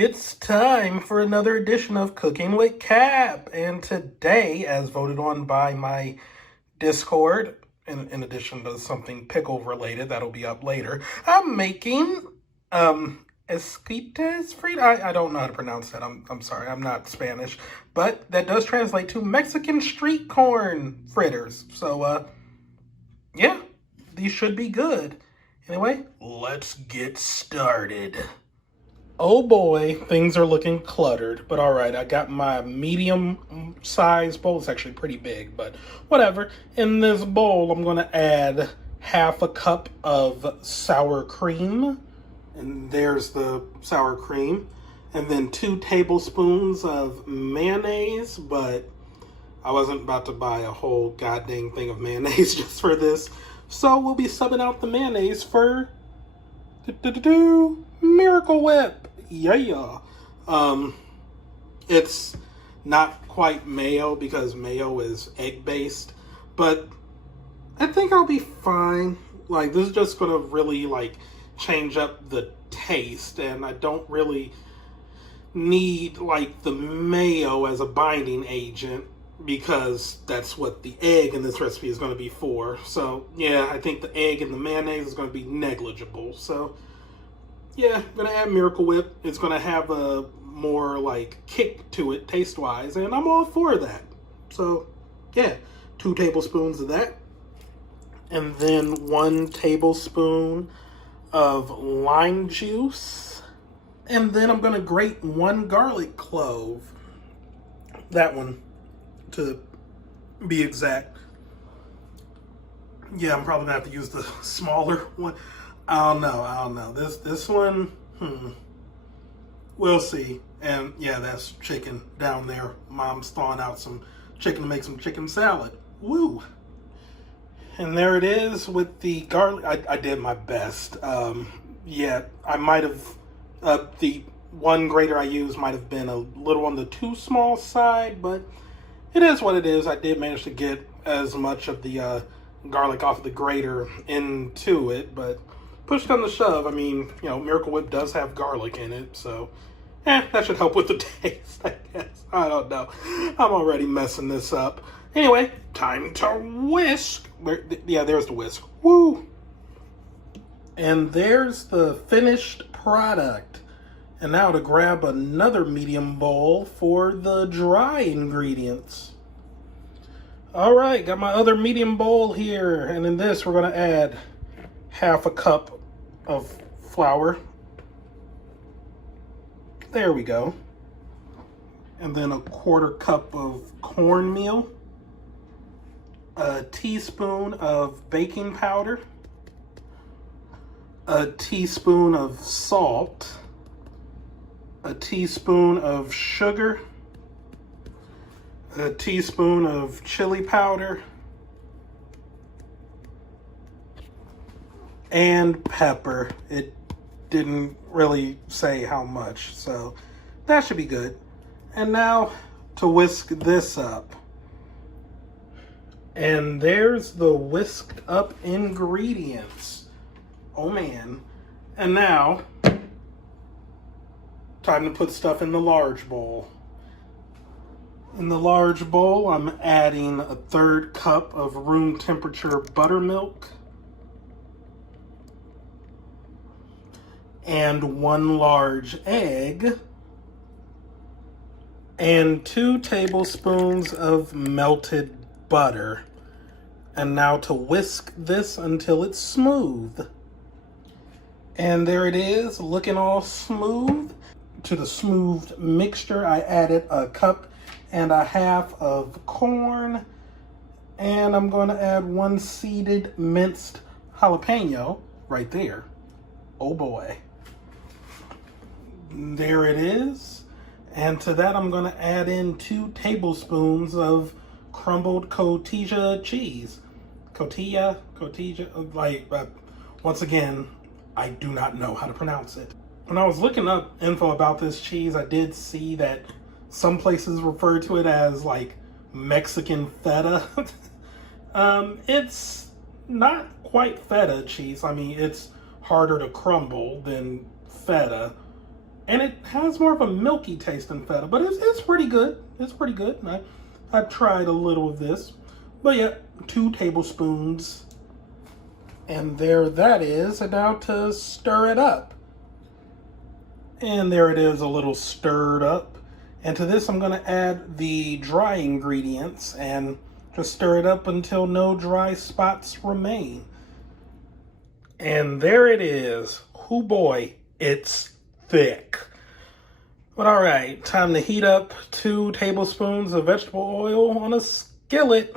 It's time for another edition of Cooking with Cap. And today, as voted on by my Discord, in addition to something pickle related that'll be up later, I'm making Esquites Fritters. I don't know how to pronounce that. I'm sorry, I'm not Spanish. But that does translate to Mexican street corn fritters. So yeah, these should be good. Anyway, let's get started. Oh boy, things are looking cluttered, but all right, I got my medium size bowl. It's actually pretty big, but whatever. In this bowl, I'm going to add half a cup of sour cream, and there's the sour cream, and then 2 tablespoons of mayonnaise, but I wasn't about to buy a whole goddamn thing of mayonnaise just for this, so we'll be subbing out the mayonnaise for Miracle Whip. Yeah. It's not quite mayo because mayo is egg based, but I think I'll be fine. Like, this is just gonna really like change up the taste, and I don't really need like the mayo as a binding agent because that's what the egg in this recipe is going to be for. So yeah, I think the egg and the mayonnaise is going to be negligible. So yeah, I'm gonna add Miracle Whip. It's gonna have a more like kick to it taste-wise, and I'm all for that. So yeah, 2 tablespoons of that. And then 1 tablespoon of lime juice. And then I'm gonna grate 1 garlic clove. That one, to be exact. Yeah, I'm probably gonna have to use the smaller one. I don't know. This one, we'll see. And yeah, that's chicken down there. Mom's thawing out some chicken to make some chicken salad. Woo! And there it is with the garlic. I did my best. Yeah, I might have, the one grater I used might have been a little on the too small side, but it is what it is. I did manage to get as much of the garlic off of the grater into it, but push come to shove, I mean, you know, Miracle Whip does have garlic in it, so that should help with the taste, I guess. I don't know. I'm already messing this up. Anyway, time to whisk. Yeah, there's the whisk. Woo! And there's the finished product. And now to grab another medium bowl for the dry ingredients. All right, got my other medium bowl here, and in this we're going to add half a cup of flour. There we go. And then a 1/4 cup of cornmeal, a teaspoon of baking powder, a teaspoon of salt, a teaspoon of sugar, a teaspoon of chili powder, and pepper. It didn't really say how much, so that should be good. And now to whisk this up. And there's the whisked up ingredients. Oh man. And now, time to put stuff in the large bowl. In the large bowl, I'm adding a 1/3 cup of room temperature buttermilk, and 1 large egg, and 2 tablespoons of melted butter. And now to whisk this until it's smooth. And there it is, looking all smooth. To the smoothed mixture, I added a 1.5 cups of corn, and I'm going to add 1 seeded minced jalapeno right there. Oh boy. There it is. And to that, I'm going to add in 2 tablespoons of crumbled cotija cheese. Cotija, like, once again, I do not know how to pronounce it. When I was looking up info about this cheese, I did see that some places refer to it as like Mexican feta. It's not quite feta cheese. I mean, it's harder to crumble than feta, And it has more of a milky taste than feta, but it's pretty good. It's pretty good. I tried a little of this. But yeah, 2 tablespoons. And there that is. And now to stir it up. And there it is, a little stirred up. And to this, I'm going to add the dry ingredients and just stir it up until no dry spots remain. And there it is. Oh boy, it's thick. But all right, time to heat up 2 tablespoons of vegetable oil on a skillet.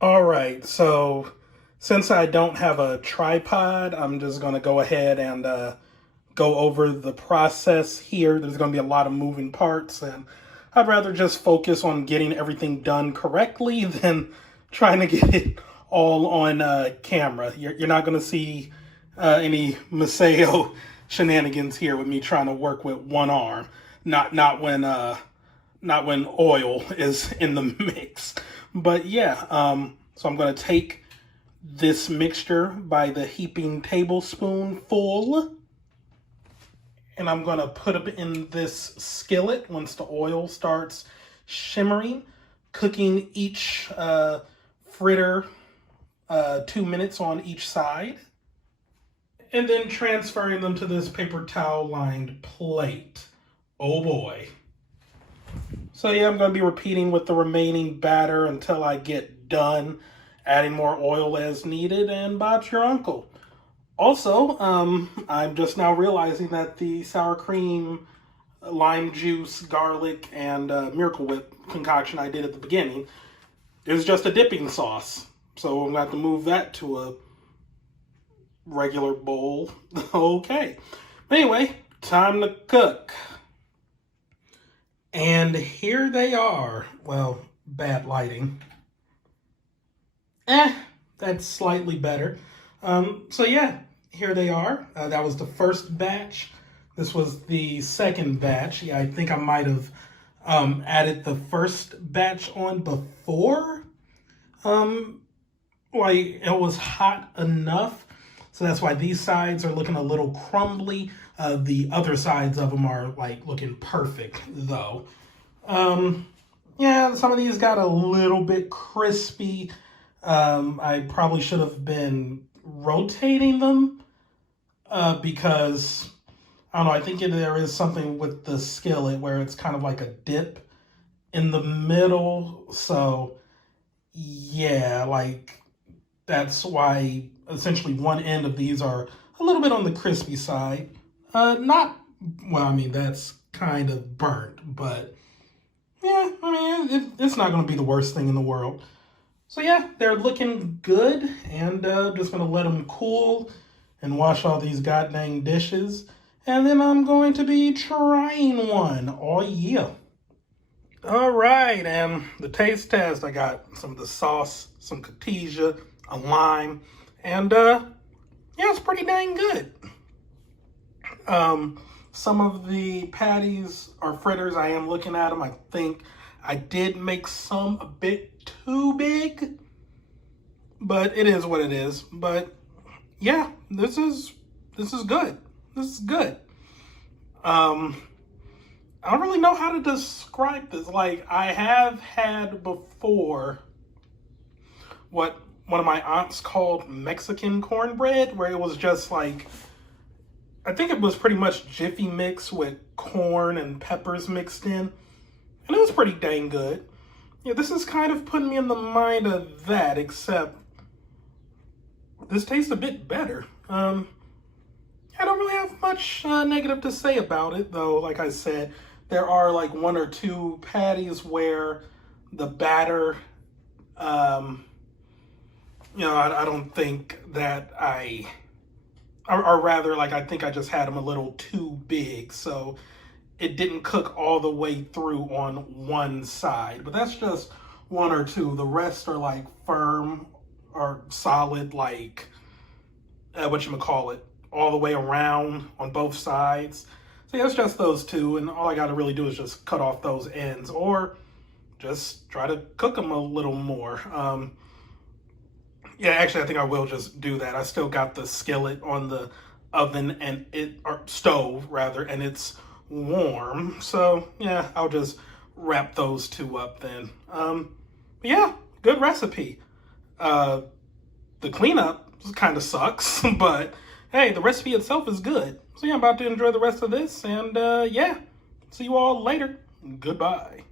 All right, so since I don't have a tripod, I'm just going to go ahead and go over the process here. There's going to be a lot of moving parts, and I'd rather just focus on getting everything done correctly than trying to get it all on camera. You're not going to see any Maceo shenanigans here with me trying to work with one arm. Not when oil is in the mix. But yeah, so I'm going to take this mixture by the heaping tablespoonful, and I'm going to put it in this skillet once the oil starts shimmering, cooking each fritter 2 minutes on each side, and then transferring them to this paper towel lined plate. Oh boy. So yeah, I'm going to be repeating with the remaining batter until I get done, adding more oil as needed, and Bob's your uncle. Also, I'm just now realizing that the sour cream, lime juice, garlic, and Miracle Whip concoction I did at the beginning is just a dipping sauce. So I'm going to have to move that to a regular bowl. Okay. Anyway, time to cook. And here they are. Well, bad lighting. That's slightly better. So yeah, here they are. That was the first batch. This was the second batch. Yeah, I think I might have added the first batch on before. Like it was hot enough. So that's why these sides are looking a little crumbly. The other sides of them are like looking perfect though. Yeah, some of these got a little bit crispy. I probably should have been rotating them because I don't know, I think there is something with the skillet where it's kind of like a dip in the middle. So yeah, like that's why essentially one end of these are a little bit on the crispy side. Not, well, I mean, that's kind of burnt, but yeah, I mean, it's not going to be the worst thing in the world. So yeah, they're looking good, and just going to let them cool and wash all these goddamn dishes. And then I'm going to be trying one. Oh yeah. All right, and the taste test, I got some of the sauce, some Katisia, a lime, and yeah, it's pretty dang good. Some of the patties or fritters, I am looking at them. I think I did make some a bit too big, but it is what it is. But yeah, this is good. This is good. I don't really know how to describe this. Like, I have had before what one of my aunts called Mexican cornbread, where it was just like, I think it was pretty much Jiffy mix with corn and peppers mixed in. And it was pretty dang good. Yeah, this is kind of putting me in the mind of that, except this tastes a bit better. I don't really have much negative to say about it, though. Like I said, there are like 1 or 2 patties where the batter, I don't think that or rather, like, I think I just had them a little too big, so it didn't cook all the way through on one side. But that's just 1 or 2. The rest are like firm or solid, like, whatchamacallit, all the way around on both sides. So yeah, it's just those 2, and all I got to really do is just cut off those ends, or just try to cook them a little more. Yeah, actually, I think I will just do that. I still got the skillet on the oven or stove rather, and it's warm. So yeah, I'll just wrap those two up then. Yeah, good recipe. The cleanup kind of sucks, but hey, the recipe itself is good. So yeah, I'm about to enjoy the rest of this, and yeah, see you all later. Goodbye.